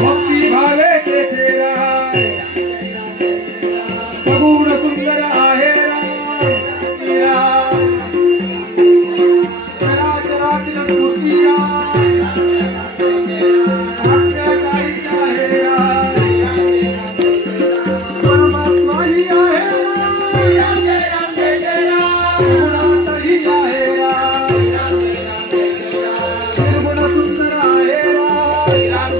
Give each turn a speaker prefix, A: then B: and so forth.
A: भक्ति भावे ते तेरा सगुण सुंदर Hare Rama.